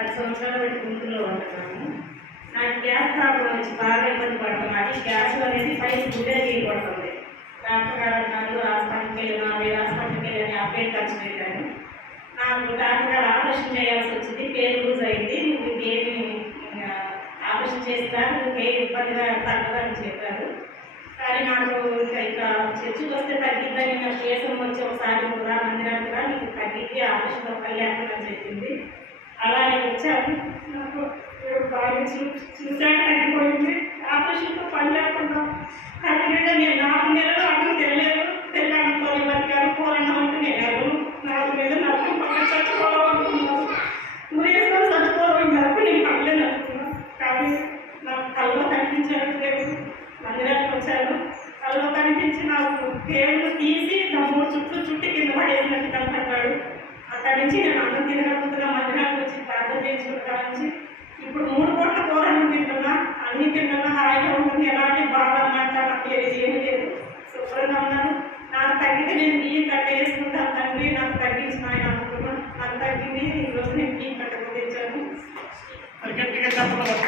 10 సంవత్సరాలు పెట్టి గుంటూరులో ఉంటున్నాను. నాకు గ్యాస్ ప్రాబ్లం వచ్చి బాగా ఇబ్బంది పడుతున్నాను. అది గ్యాస్ అనేది పైకి గుడ్డే చేయబడుతుంది. డాక్టర్ గారు అన్నారు హాస్పిటల్కి వెళ్ళినా వేరే హాస్పిటల్కి వెళ్ళని అప్డేట్ ఖర్చు పెట్టాను. నాకు డాక్టర్ గారు ఆపరేషన్ చేయాల్సి వచ్చింది. పేరు లూజ్ అయింది. నువ్వు ఏమి ఆపరేషన్ చేస్తా నువ్వు ఏ ఇబ్బందిగా తగ్గదని చెప్పారు. కానీ నాకు ఇంకా చర్చికి వస్తే తగ్గిద్దని నాకు కేసం వచ్చి ఒకసారి కూడా మందిరానికి కూడా నీకు తగ్గిద్ది ఆపరేషన్ ఒక లేకుండా చెప్పింది. అలానే వచ్చాను. నాకు బాగా చూసాక తగ్గిపోయింది. ఆపరేషన్తో పని లేకుండా కంటిన్యూగా నేను 4 నెలలు అన్నం తినలేదు. తెల్లాడుకొని బతికాను. పోరాటం అంటే నేను 4 నెలలు నరకం పక్కన చచ్చిపోవాలనుకున్నాను. మురేసుకొని చచ్చిపోవాలి వరకు నేను పడలేదు అనుకున్నాను. కానీ నాకు కళ్ళలో కనిపించాను. రేపు మందిరానికి వచ్చాను. కళ్ళలో కనిపించి నాకు దేవుడు తీసి నా 3 చుట్టూ కింద పడేసినట్టు కనపడ్డాడు. అక్కడి నుంచి నేను అన్నం తినకపోతున్నా. మందిరానికి వచ్చి ప్రార్థన చేసుకుంటా నుంచి ఇప్పుడు 3 పూట్ల కూరలు తింటున్నా. అన్ని తింటున్నా. హాయిగా ఉంటుంది. ఎలాంటి బాధ అన్నట్టు నాకు ఏమీ లేదు. శుభ్రంగా ఉన్నాను. నాకు తగ్గితే నేను బియ్యం కట్ట వేసుకుంటాను. తండ్రి నాకు తగ్గించిన ఆయన అనుకున్నాను. నాకు తగ్గింది. ఈరోజు నేను బియ్యం కట్టకు తెచ్చాను. గట్టిగా చెప్పలేదు.